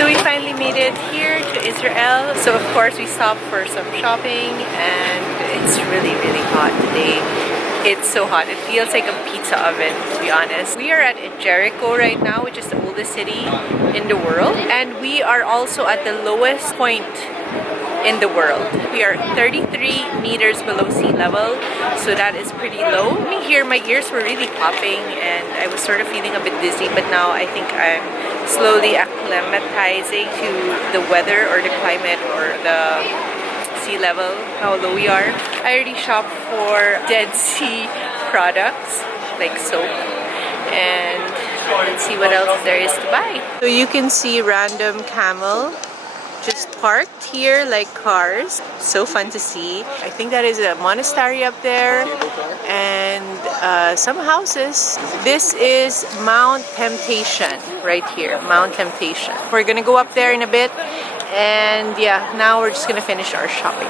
So we finally made it here to Israel. So of course we stopped for some shopping, and it's really hot today. It's so hot. It feels like a pizza oven, to be honest. We are at Jericho right now, which is the oldest city in the world. And we are also at the lowest point in the world. We are 33 meters below sea level, so that is pretty low. Here, my ears were really popping and I was sort of feeling a bit dizzy, but now I think I'm slowly acclimatizing to the weather or the climate or the sea level, how low we are. I already shopped for Dead Sea products like soap, and let's see what else there is to buy. So you can see random camel just parked here like cars. So fun to see. I think that is a monastery up there and some houses. This is Mount Temptation right here, Mount Temptation. We're gonna go up there in a bit, and yeah, now we're just gonna finish our shopping.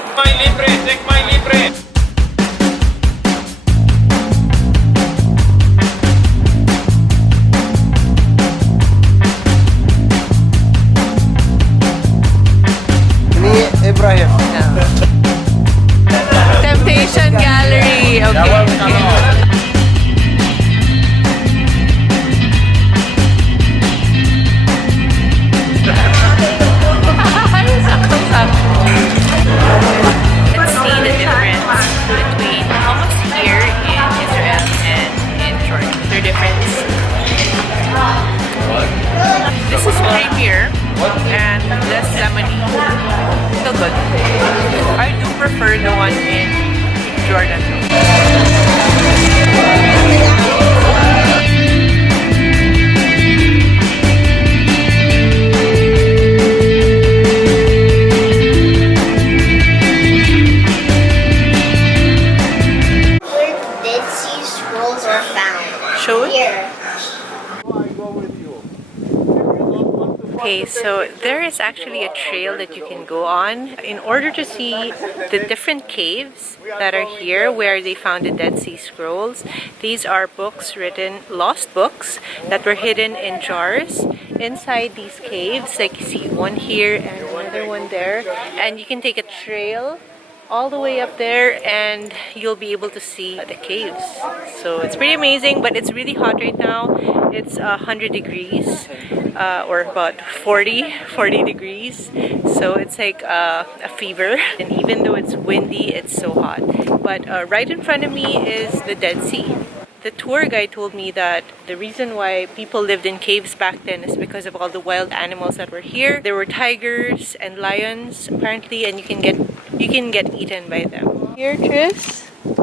Temptation Gallery. Okay. Let's see the difference between almost here in Israel and in Jordan. Their difference. This is creamier and less lemony. Still good. I do prefer the one in Jordan. Where the Dead Sea Scrolls are found. Show it. Here. Okay, so there is actually a trail that you can go on in order to see the different caves that are here where they found the Dead Sea Scrolls. These are books written, lost books that were hidden in jars inside these caves. Like you see one here and another one there, and you can take a trail all the way up there and you'll be able to see the caves. So it's pretty amazing, but it's really hot right now. It's 100 degrees or about 40 degrees. So it's like a fever. And even though it's windy, it's so hot. But right in front of me is the Dead Sea. The tour guide told me that the reason why people lived in caves back then is because of all the wild animals that were here. There were tigers and lions apparently, and you can get eaten by them. Here, Tris? Of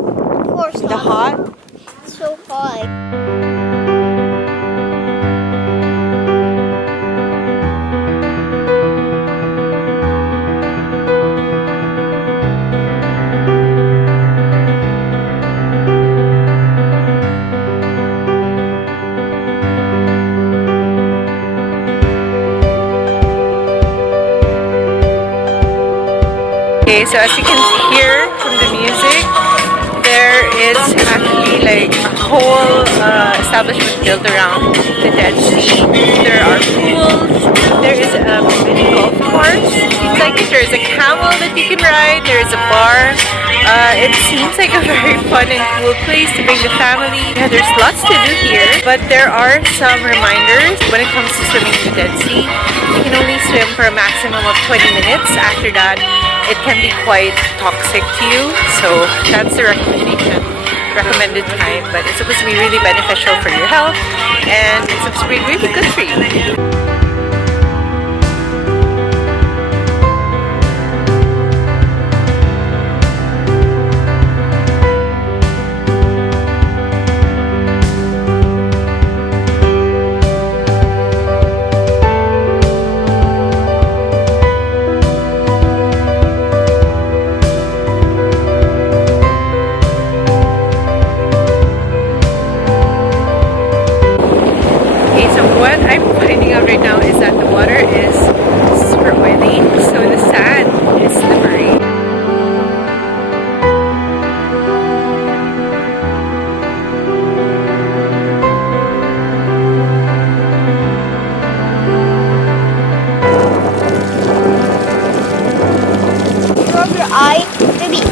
course. The hot? It's so hot. Okay, so as you can hear from the music, there is actually like a whole establishment built around the Dead Sea. There are pools, there is a mini golf course. Seems like there is a camel that you can ride, there is a bar. It seems like a very fun and cool place to bring the family. Yeah, there's lots to do here, but there are some reminders when it comes to swimming in the Dead Sea. You can only swim for a maximum of 20 minutes. After that, it can be quite toxic to you, so that's the recommended time, but it's supposed to be really beneficial for your health and it's supposed to be really good for you.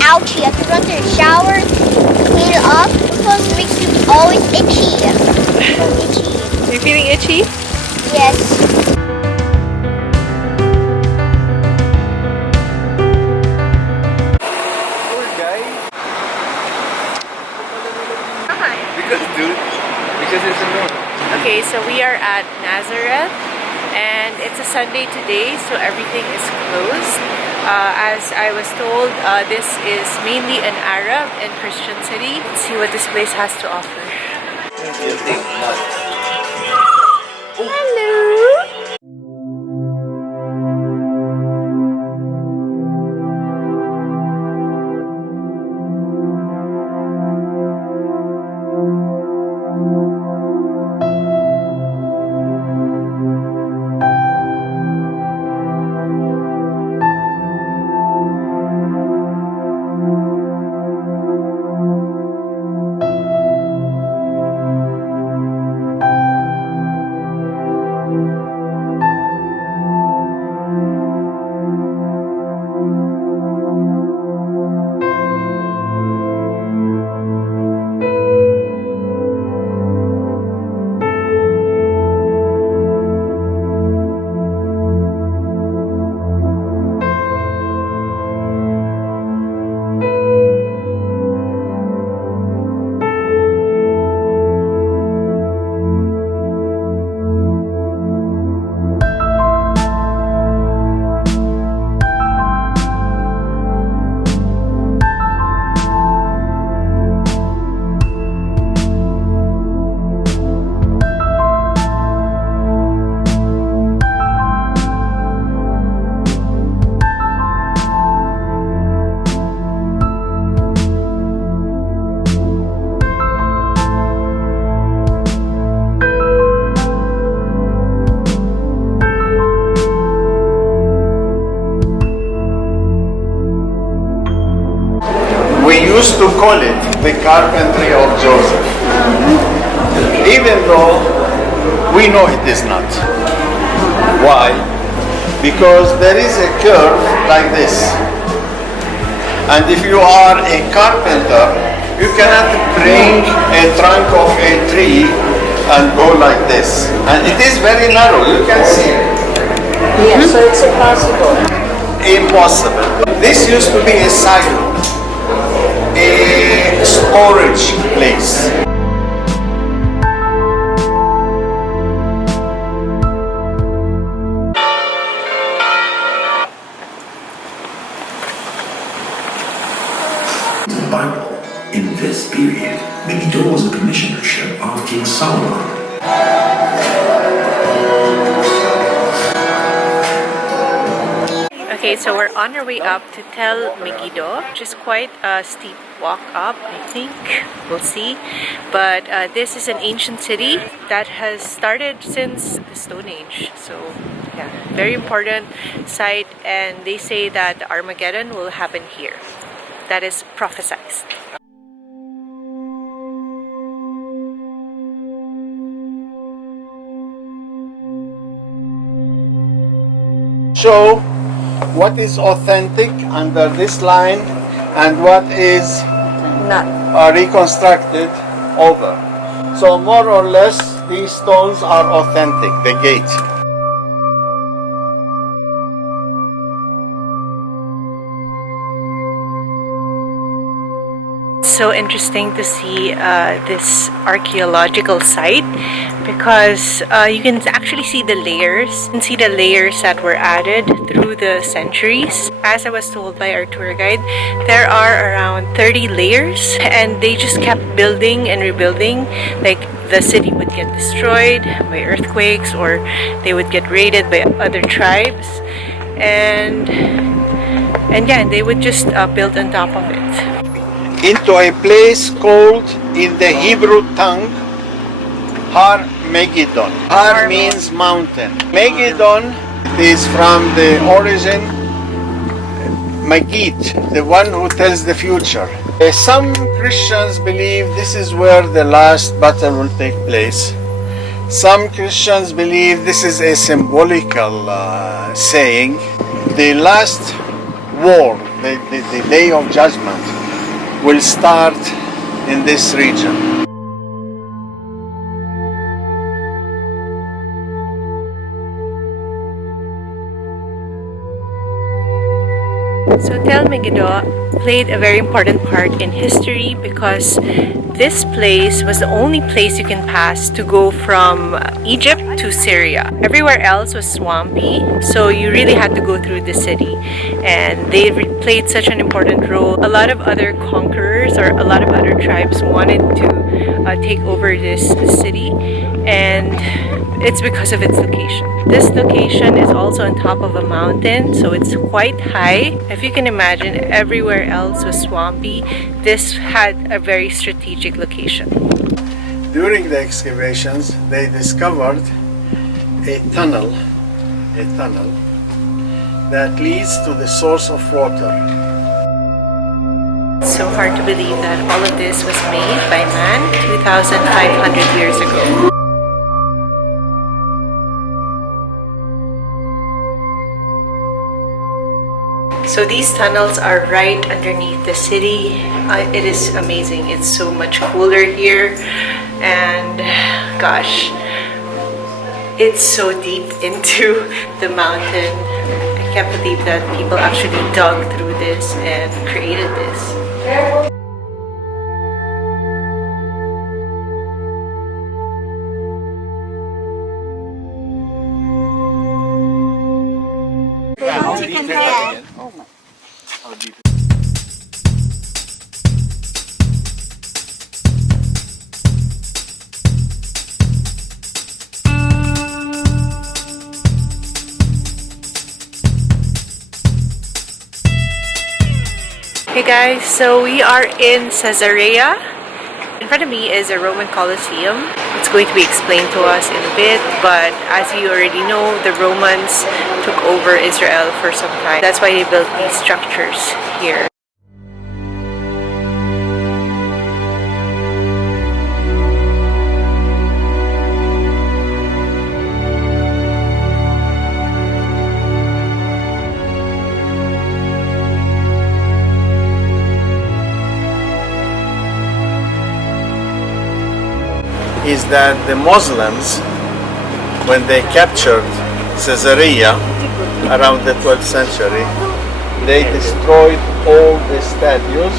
ouchy. You have to run to the shower, clean it up, because it makes you always itchy. Itchy. You feeling itchy? Yes. Because it's a north. Okay, so we are at Nazareth and it's a Sunday today, so everything is closed. As I was told, this is mainly an Arab and Christian city. Let's see what this place has to offer. Hello! Used to call it the carpentry of Joseph, even though we know it is not. Why? Because there is a curve like this, and if you are a carpenter, you cannot bring a trunk of a tree and go like this, and it is very narrow, you can see. Yes, so it's impossible. Impossible. This used to be a silo, a storage place. In the Bible, in this period, Megiddo was a commissionership of King Solomon. Okay, so we're on our way up to Tel Megiddo, which is quite a steep walk up, I think. We'll see. But this is an ancient city that has started since the Stone Age. So, yeah, very important site. And they say that Armageddon will happen here. That is prophesied. Show what is authentic under this line and what is Not. reconstructed over. So more or less these stones are authentic, the gate. So interesting to see this archaeological site because you can actually see the layers. You can see the layers that were added through the centuries. As I was told by our tour guide, there are around 30 layers and they just kept building and rebuilding. Like the city would get destroyed by earthquakes or they would get raided by other tribes, and yeah, they would just build on top of it. Into a place called in the Hebrew tongue Har Megiddo. Har means mountain. Megiddo is from the origin Magid, the one who tells the future. Some Christians believe this is where the last battle will take place. Some Christians believe this is a symbolical saying. The last war, the day of judgment, will start in this region. So Megiddo played a very important part in history because this place was the only place you can pass to go from Egypt to Syria. Everywhere else was swampy, so you really had to go through the city. And they played such an important role. A lot of other conquerors or a lot of other tribes wanted to take over this city, and it's because of its location. This location is also on top of a mountain, so it's quite high. If you can imagine, everywhere else was swampy. This had a very strategic location. During the excavations, they discovered a tunnel that leads to the source of water. It's so hard to believe that all of this was made by man 2,500 years ago. So these tunnels are right underneath the city. It is amazing. It's so much cooler here, and gosh, it's so deep into the mountain. I can't believe that people actually dug through this and created this. Hey guys, so we are in Caesarea. In front of me is a Roman Colosseum. It's going to be explained to us in a bit, but as you already know, the Romans took over Israel for some time. That's why they built these structures here. Is that the Muslims, when they captured Caesarea around the 12th century, they destroyed all the statues,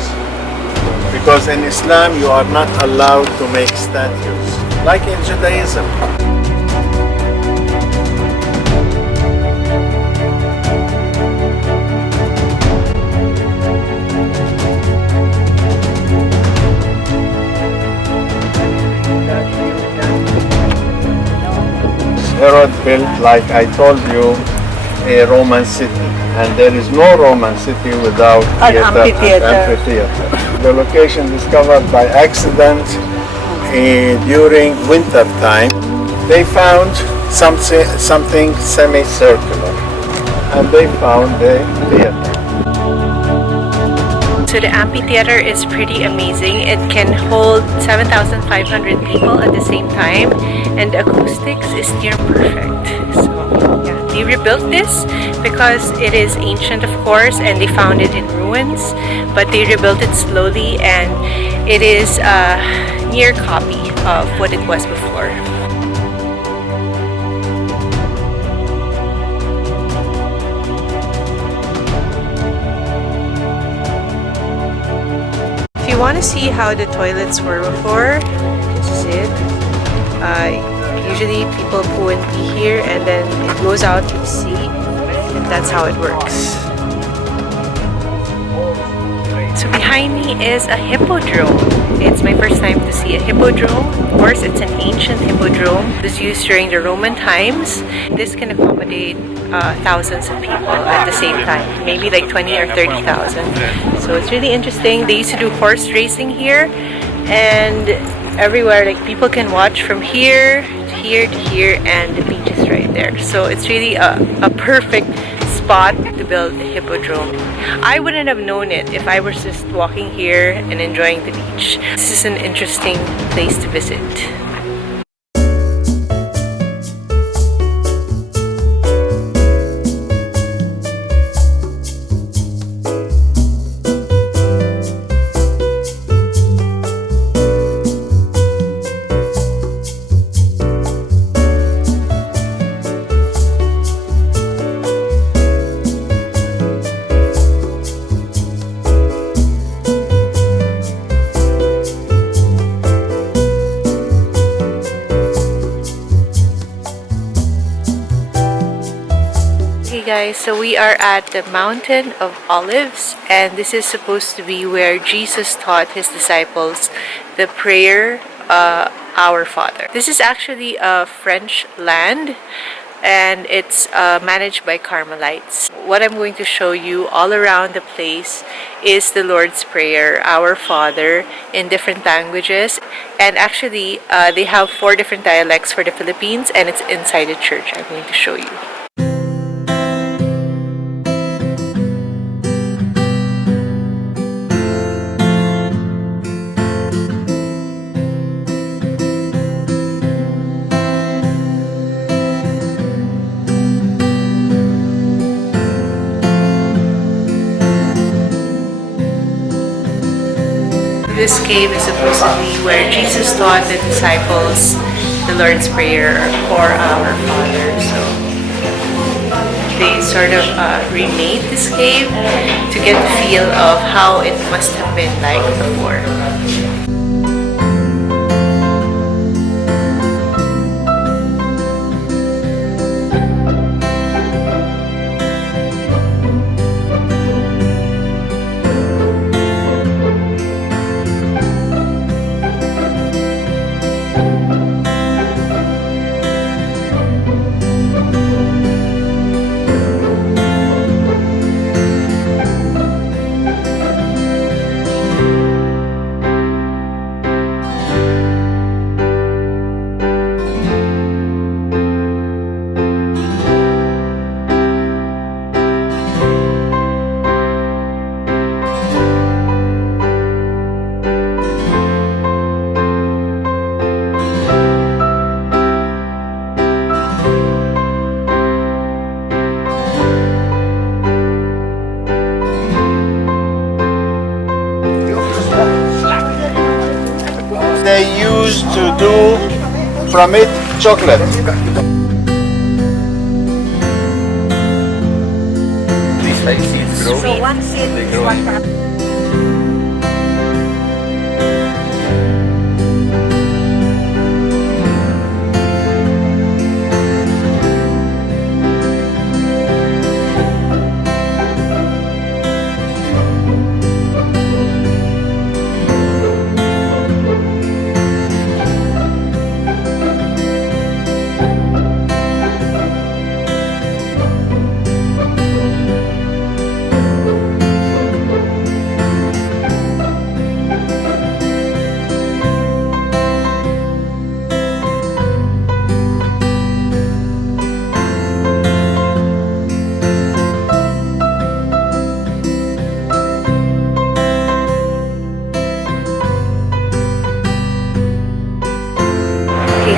because in Islam you are not allowed to make statues, like in Judaism. Herod built, like I told you, a Roman city, and there is no Roman city without amphitheater. The location discovered by accident during winter time. They found something semicircular, and they found the theater. So the amphitheater is pretty amazing. It can hold 7,500 people at the same time, and the acoustics is near perfect. So yeah, they rebuilt this because it is ancient, of course, and they found it in ruins, but they rebuilt it slowly, and it is a near copy of what it was before. If you want to see how the toilets were before, this is it. Usually people poo and pee here, and then it goes out to the sea, and that's how it works. So behind me is a hippodrome. It's my first time to see a hippodrome. Of course, it's an ancient hippodrome. It was used during the Roman times. This can accommodate thousands of people at the same time, maybe like 20 or 30,000. So it's really interesting. They used to do horse racing here, and everywhere, like people can watch from here to here to here, and the beach is right there. So it's really a perfect spot to build a hippodrome. I wouldn't have known it if I was just walking here and enjoying the beach. This is an interesting place to visit. guys, so we are at the Mountain of Olives, and this is supposed to be where Jesus taught his disciples the prayer, Our Father. This is actually a French land, and it's managed by Carmelites. What I'm going to show you all around the place is the Lord's Prayer, Our Father, in different languages. And actually, they have 4 different dialects for the Philippines, and it's inside the church. I'm going to show you. This cave is supposed to be where Jesus taught the disciples the Lord's Prayer, or Our Father. So they sort of remade this cave to get the feel of how it must have been like before. They used to do from it chocolate. These like seeds grow. So one seed They is grow. one per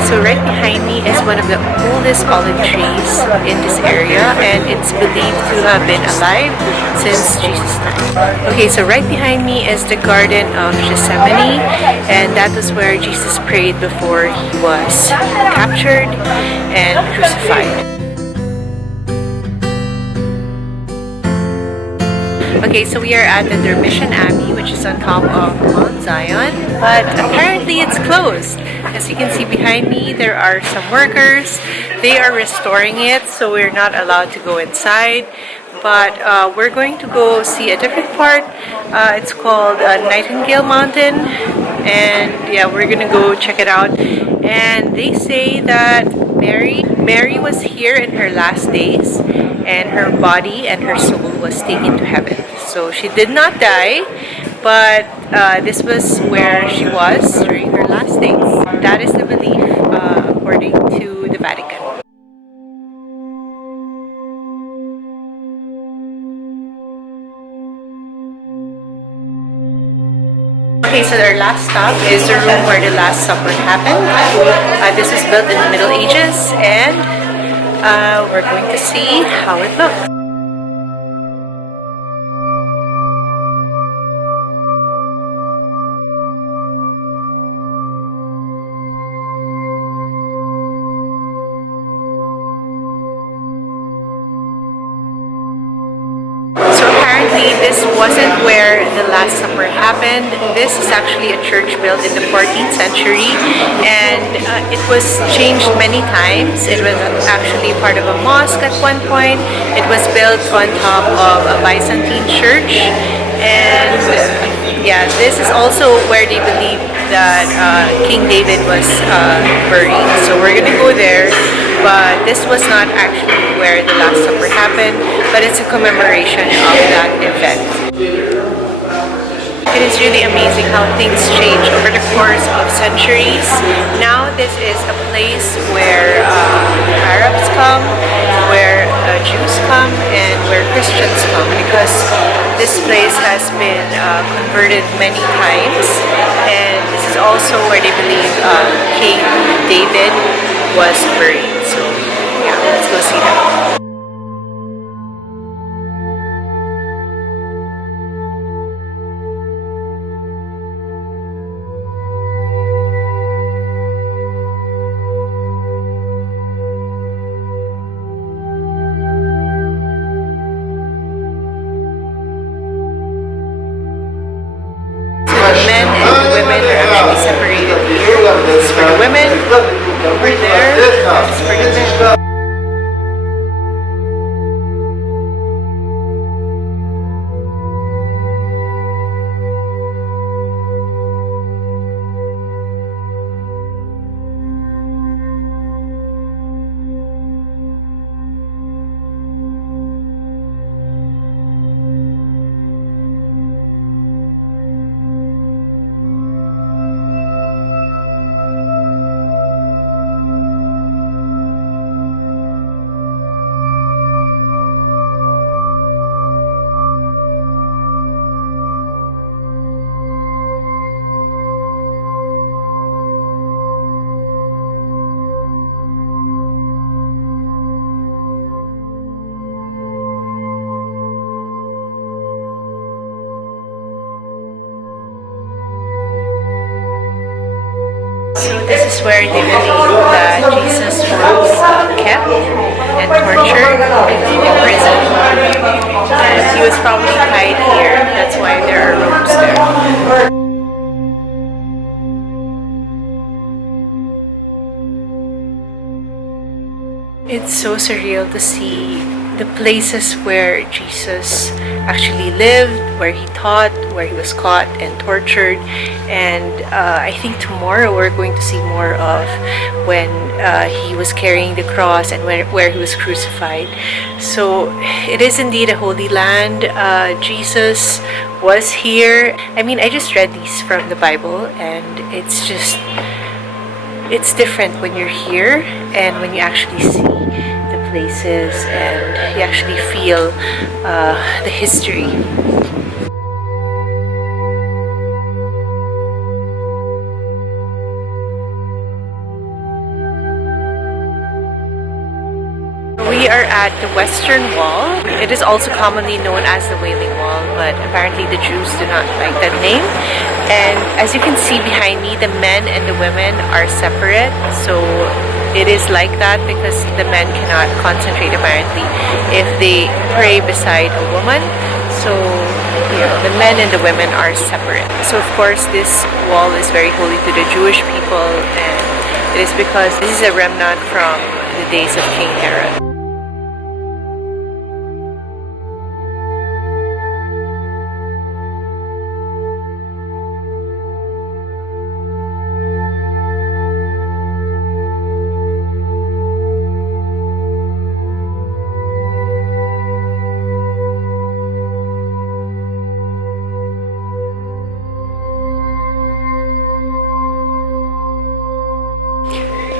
So right behind me is one of the oldest olive trees in this area, and it's believed to have been alive since Jesus' time. Okay, so right behind me is the Garden of Gethsemane, and that was where Jesus prayed before he was captured and crucified. Okay, so we are at the Dormition Abbey, which is on top of Mount Zion, but apparently it's closed. As you can see behind me, there are some workers. They are restoring it, so we're not allowed to go inside. But we're going to go see a different part. It's called Nightingale Mountain, and yeah, we're gonna go check it out. And they say that Mary was here in her last days, and her body and her soul was taken to heaven. So she did not die, but this was where she was during her last days. That is the belief according to the Vatican. Okay, so our last stop is the room where the Last Supper happened. This was built in the Middle Ages, and we're going to see how it looks. apparently this wasn't where the Last Supper happened. This is actually a church built in the 14th century, and it was changed many times. It was actually part of a mosque at one point. It was built on top of a Byzantine church, and yeah, this is also where they believe that King David was buried. So we're gonna go there, but this was not actually where the Last Supper happened, but it's a commemoration of that event. It is really amazing how things change over the course of centuries. Now this is a place where Arabs come, where Jews come, and where Christians come, because this place has been converted many times, and this is also where they believe King David was buried. So yeah, let's go see that. Men and women are actually separated here. This is for the women, over there, this is for the men. So this is where they believe that Jesus was kept and tortured in prison. And he was probably tied here. That's why there are ropes there. It's so surreal to see the places where Jesus actually lived, where he taught, where he was caught and tortured. And I think tomorrow we're going to see more of when he was carrying the cross and where he was crucified. So it is indeed a holy land. Jesus was here. I mean, I just read these from the Bible, and it's different when you're here and when you actually see the places and you actually feel the history. We are at the Western Wall. It is also commonly known as the Wailing Wall, but apparently the Jews do not like that name. And as you can see behind me, the men and the women are separate. So it is like that because the men cannot concentrate apparently if they pray beside a woman. So yeah, the men and the women are separate. So of course this wall is very holy to the Jewish people, and it is because this is a remnant from the days of King Herod.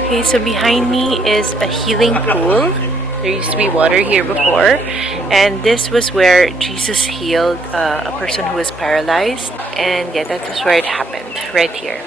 Okay, so behind me is a healing pool. There used to be water here before, and this was where Jesus healed a person who was paralyzed, and yeah, that was where it happened, right here.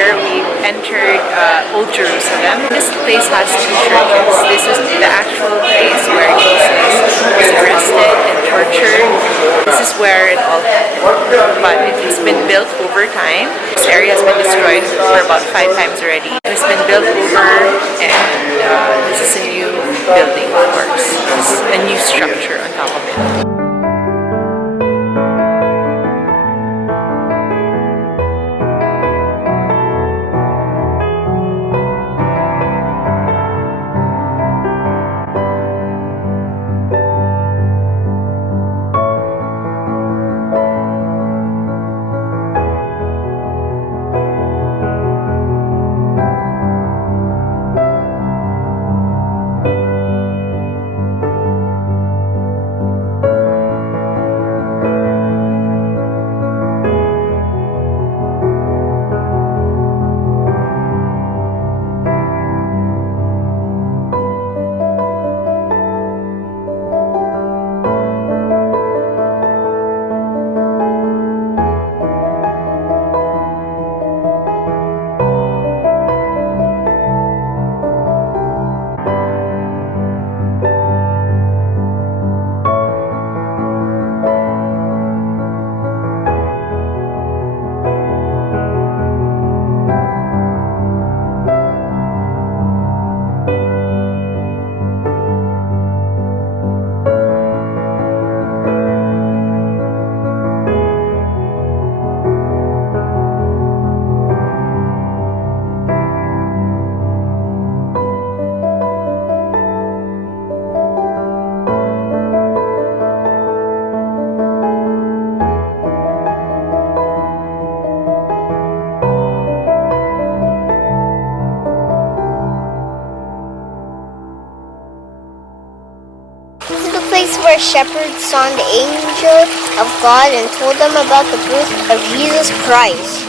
here, we entered Old Jerusalem. This place has two churches. This is the actual place where Jesus was arrested and tortured. This is where it all happened. But it has been built over time. This area has been destroyed for about 5 times already. It's been built over, and this is a new building, of course. This is a new structure on top of it. Where shepherds saw the angel of God and told them about the birth of Jesus Christ.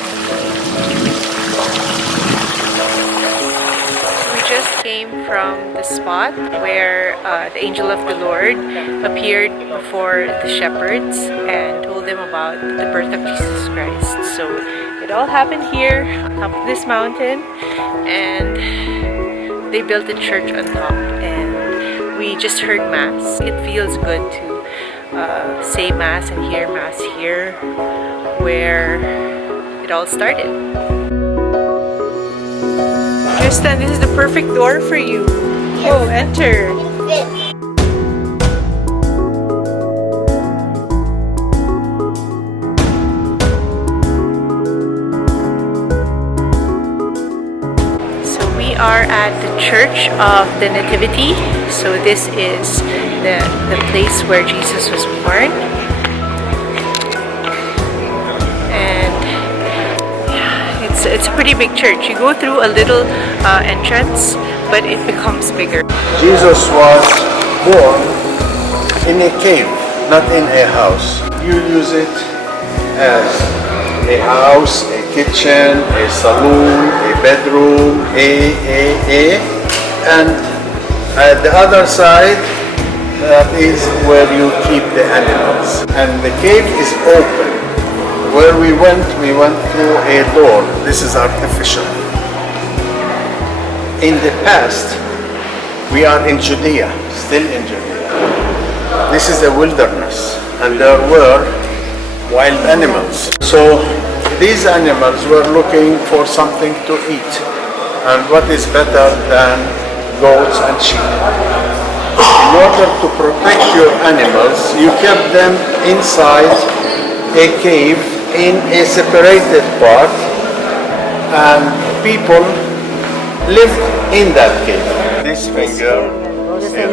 We just came from the spot where the angel of the Lord appeared before the shepherds and told them about the birth of Jesus Christ. So it all happened here on top of this mountain, and they built a church on top, and we just heard Mass. It feels good to say Mass and hear Mass here where it all started. Tristan, this is the perfect door for you. Go, enter. We are at the Church of the Nativity. So this is the place where Jesus was born. And yeah, it's a pretty big church. You go through a little entrance, but it becomes bigger. Jesus was born in a cave, not in a house. You use it as a house, a kitchen, a saloon, a bedroom, and at the other side, that is where you keep the animals. And the cave is open. Where we went through a door. This is artificial. In the past, we are in Judea, still in Judea. This is a wilderness, and there were wild animals. So these animals were looking for something to eat. And what is better than goats and sheep? In order to protect your animals, you kept them inside a cave in a separated part, and people lived in that cave. This finger still